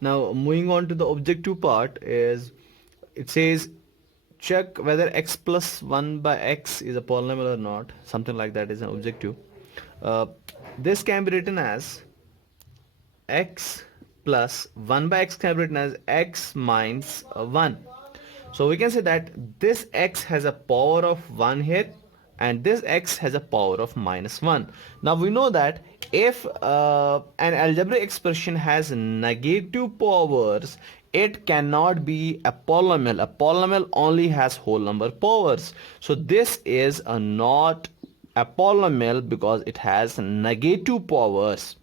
Now moving on to the objective part is, it says check whether x plus 1 by x is a polynomial or not, something like that is an objective. uh, this can be written as x plus 1 by x can be written as x minus 1. So we can say that this x has a power of 1 here, and this x has a power of minus 1. Now we know that if an algebraic expression has negative powers, it cannot be a polynomial. A polynomial only has whole number powers. So this is a not a polynomial because it has negative powers,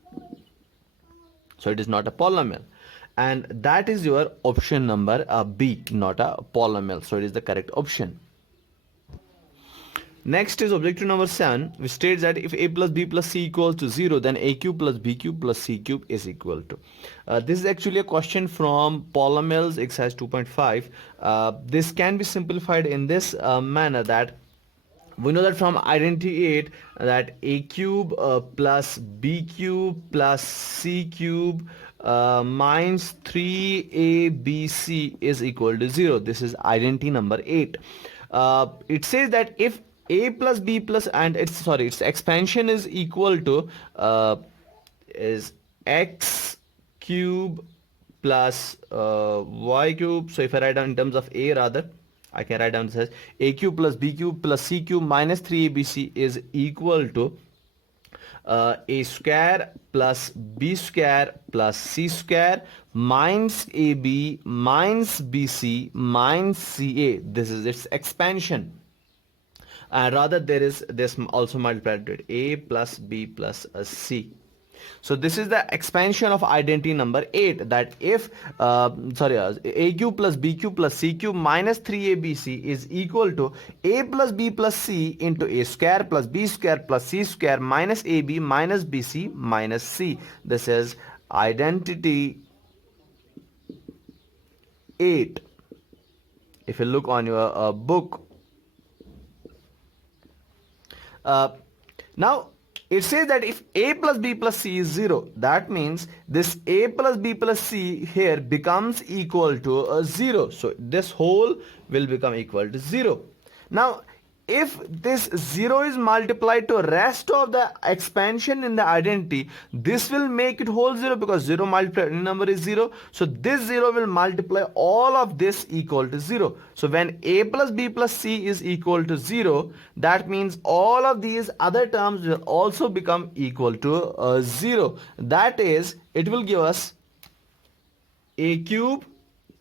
so it is not a polynomial, and that is your option number B, not a polynomial, so it is the correct option. Next is objective number 7, which states that if a plus b plus c equals to 0, then a cube plus b cube plus c cube is equal to. This is actually a question from polynomials exercise 2.5. This can be simplified in this manner, that we know that from identity 8 that a cube plus b cube plus c cube minus 3abc is equal to 0. This is identity number 8. It says that if a plus b plus, and its expansion is equal to is x cube plus y cube. So if I write down in terms of a, rather I can write down this as a cube plus b cube plus c cube minus 3abc is equal to a square plus b square plus c square minus ab minus bc minus ca. This is its expansion. Rather there is this also multiplied with a plus b plus c. So this is the expansion of identity number 8, that if a cube plus b cube plus c cube minus 3abc is equal to a plus b plus c into a square plus b square plus c square minus ab minus bc minus c. This is identity 8. If you look on your book, now it says that if a plus b plus c is 0, that means this a plus b plus c here becomes equal to 0. So this whole will become equal to 0. Now if this 0 is multiplied to rest of the expansion in the identity, this will make it whole 0, because 0 multiplied in number is 0. So this 0 will multiply all of this equal to 0. So when a plus b plus c is equal to 0, that means all of these other terms will also become equal to 0. That is, it will give us a cube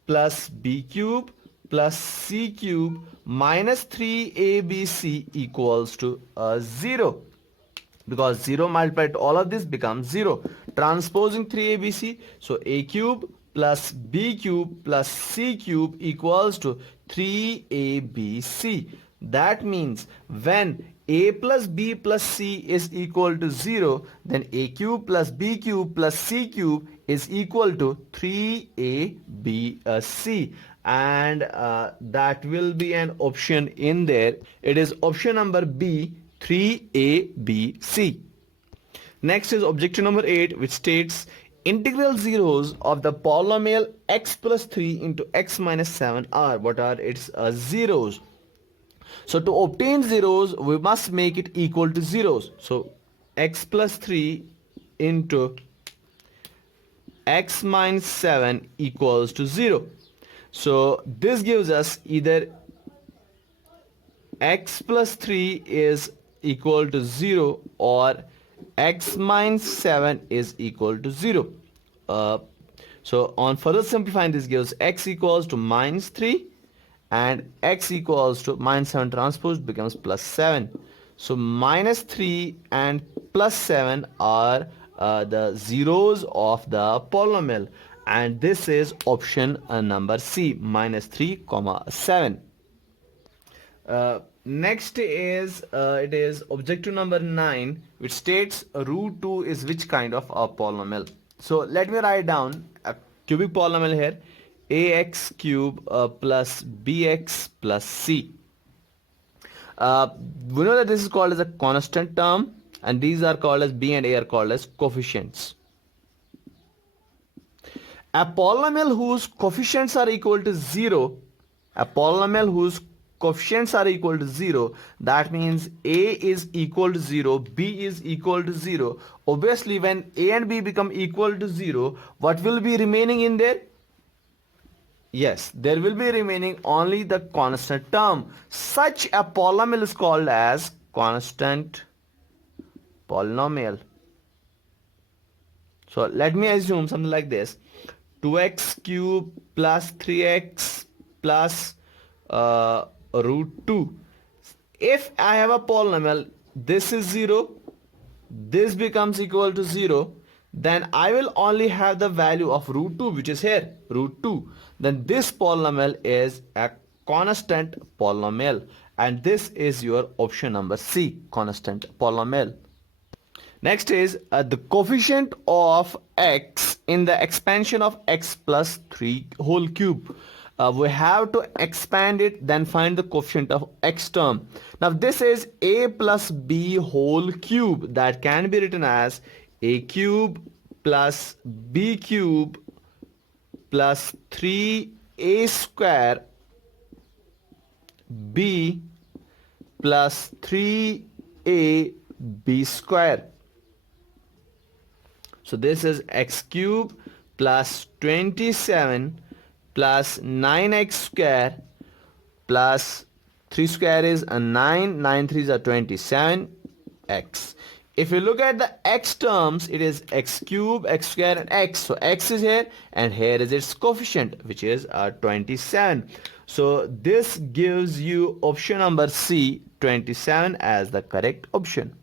plus b cube plus c cube minus 3abc equals to 0, because 0 multiplied to all of this becomes 0. Transposing 3abc, so a cube plus b cube plus c cube equals to 3abc. That means when a plus b plus c is equal to 0, then a cube plus b cube plus c cube is equal to 3abc, and that will be an option in there. It is option number B, 3abc. Next is objective number 8, which states integral zeros of the polynomial x plus 3 into x minus 7 are, what are its zeros? So to obtain zeros, we must make it equal to zeros. So x plus 3 into x minus 7 equals to 0. So this gives us either x plus 3 is equal to 0 or x minus 7 is equal to 0. So on further simplifying, this gives x equals to minus 3 and x equals to minus 7 transpose becomes plus 7. So minus 3 and plus 7 are the zeros of the polynomial, and this is option number C, minus 3 comma 7. Next is it is objective number 9, which states root 2 is which kind of a polynomial. So let me write down a cubic polynomial here, ax cube plus bx plus c. We know that this is called as a constant term, and these are called as b and a are called as coefficients. A polynomial whose coefficients are equal to 0, a polynomial whose coefficients are equal to 0, that means a is equal to 0, b is equal to 0. Obviously when a and b become equal to 0, what will be remaining in there? Yes, there will be remaining only the constant term. Such a polynomial is called as constant polynomial. So let me assume something like this: 2x cube plus 3x plus root 2. If I have a polynomial, this is 0, this becomes equal to 0, then I will only have the value of root 2, which is here, root 2. Then this polynomial is a constant polynomial, and this is your option number C, constant polynomial. Next is the coefficient of x in the expansion of x plus 3 whole cube. We have to expand it, then find the coefficient of x term. Now this is a plus b whole cube, that can be written as a cube plus b cube plus 3a square b plus 3a b square. So this is x cube plus 27 plus 9x square plus 3 square is a 9, 9 3s are 27x. If you look at the x terms, it is x cube, x square and x. So x is here and here is its coefficient, which is 27. So this gives you option number C, 27, as the correct option.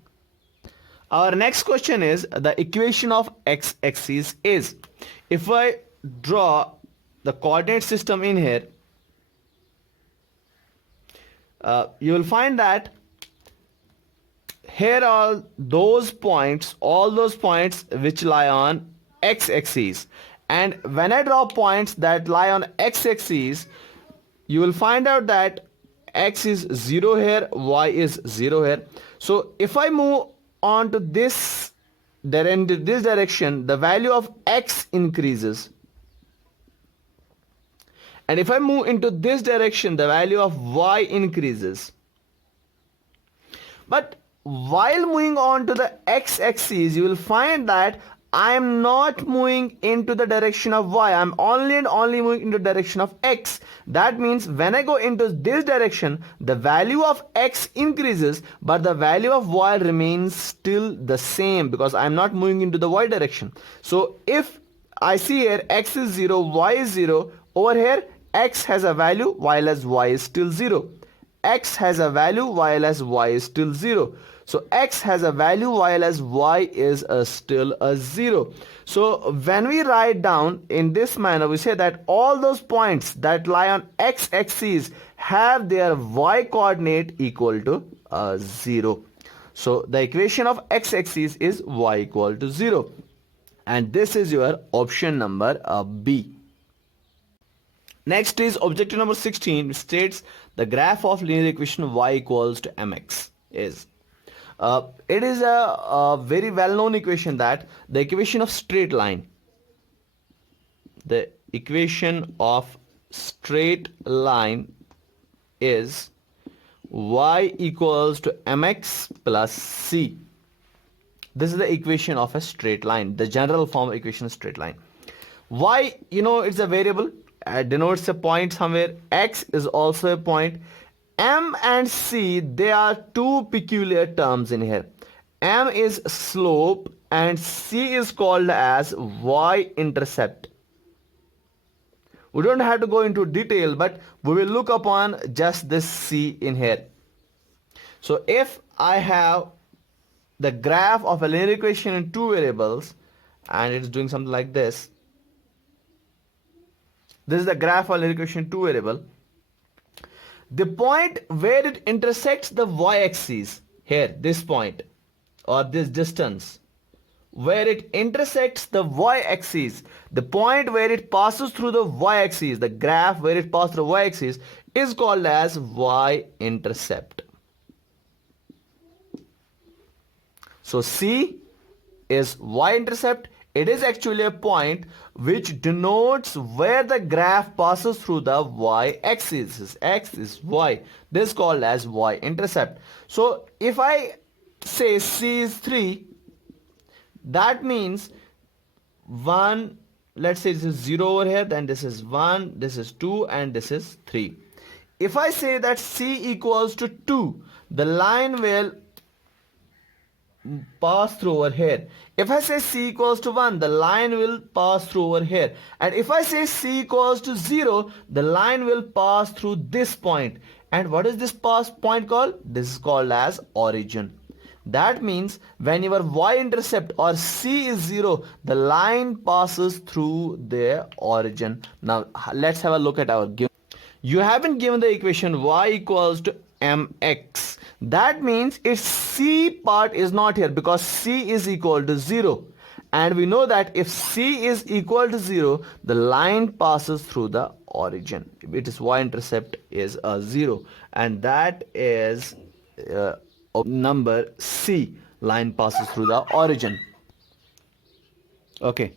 Our next question is the equation of x-axis is, if I draw the coordinate system in here, you will find that here are those points, all those points which lie on x-axis, and when I draw points that lie on x-axis, you will find out that x is 0 here, y is 0 here. So if I move on to this direction, the value of x increases, and if I move into this direction, the value of y increases. But while moving on to the x-axis, you will find that I am not moving into the direction of y. I am only and only moving into the direction of x. That means when I go into this direction, the value of x increases, but the value of y remains still the same, because I am not moving into the y direction. So if I see here x is 0, y is 0, over here x has a value while as y is still 0. X has a value while as y is still 0. So x has a value while as y is still a 0. So when we write down in this manner, we say that all those points that lie on x-axis have their y coordinate equal to 0. So the equation of x-axis is y equal to 0. And this is your option number B. Next is objective number 16, which states the graph of linear equation y equals to mx is. It is a very well-known equation, that the equation of straight line, the equation of straight line is y equals to mx plus c. This is the equation of a straight line, the general form of equation of straight line. Y, it's a variable, denotes a point somewhere. X is also a point. M and C, they are two peculiar terms in here. M is slope and C is called as y-intercept. We don't have to go into detail, but we will look upon just this C in here. So if I have the graph of a linear equation in two variables, and it's doing something like this. This is the graph of linear equation in two variable. The point where it intersects the y-axis, here, this point, or this distance, where it intersects the y-axis, the point where it passes through the y-axis, the graph where it passes through the y-axis is called as y-intercept. So C is y-intercept, It is actually a point which denotes where the graph passes through the y-axis. X is y. This is called as y-intercept. So if I say C is 3, that means 1, let's say this is 0 over here, then this is 1, this is 2, and this is 3. If I say that C equals to 2, the line will pass through over here. If I say C equals to 1, the line will pass through over here. And if I say C equals to 0, the line will pass through this point. And what is this pass point called? This is called as origin. That means when your y-intercept or C is 0, the line passes through their origin. Now let's have a look at our given. You have been given the equation y equals to mx. That means its C part is not here because C is equal to 0. And we know that if C is equal to 0, the line passes through the origin. Its y-intercept is 0. And that is number C. Line passes through the origin. Okay.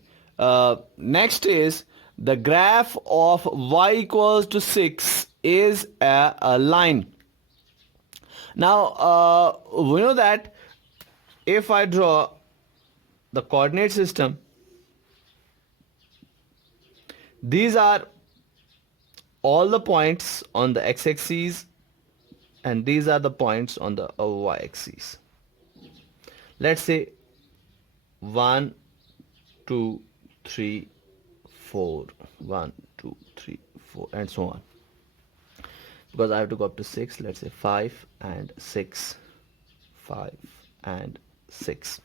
Next is the graph of y equals to 6 is a line. Now we know that if I draw the coordinate system, these are all the points on the x-axis and these are the points on the y-axis. Let's say 1, 2, 3, 4, 1, 2, 3, 4, and so on. Because I have to go up to 6, let's say 5 and 6, 5 and 6.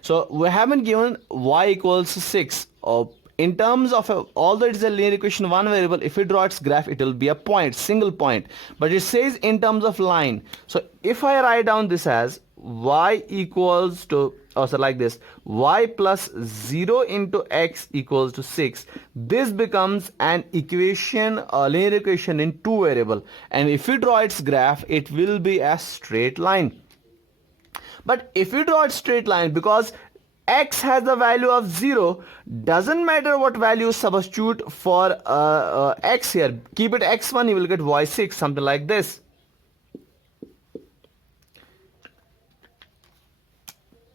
So we haven't given y equals to 6. In terms of although it is a linear equation, one variable, if we draw its graph, it will be a point, single point. But it says in terms of line. So if I write down this as y equals to, so like this, y plus 0 into x equals to 6. This becomes an equation, a linear equation in two variable. And if we draw its graph, it will be a straight line. But if you draw a straight line, because x has the value of 0, doesn't matter what value substitute for x here. Keep it x1, you will get y6, something like this.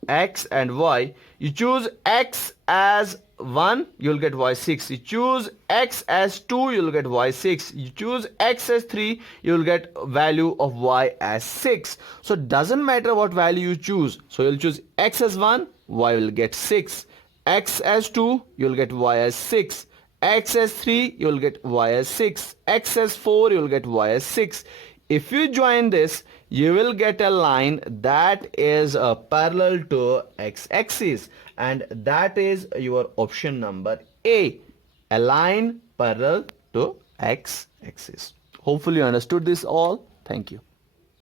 X and y. You choose x as 1, you'll get y6. You choose x as 2, you'll get y6. You choose x as 3, you'll get value of y as 6. So doesn't matter what value you choose. So you'll choose x as 1, y will get 6. X as 2, you'll get y as 6. X as 3, you'll get y as 6. X as 4, you'll get y as 6. If you join this, you will get a line that is parallel to x-axis, and that is your option number A, a line parallel to x-axis. Hopefully you understood this all. Thank you.